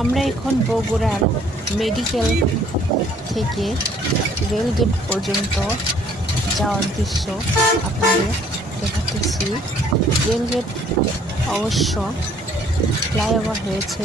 আমরা এখন বগুড়ার মেডিকেল থেকে রেলগেট পর্যন্ত যাওয়ার দৃশ্য আপনাদের দেখাতেছি। রেলগেট অবশ্য ফ্লাইওভার হয়েছে।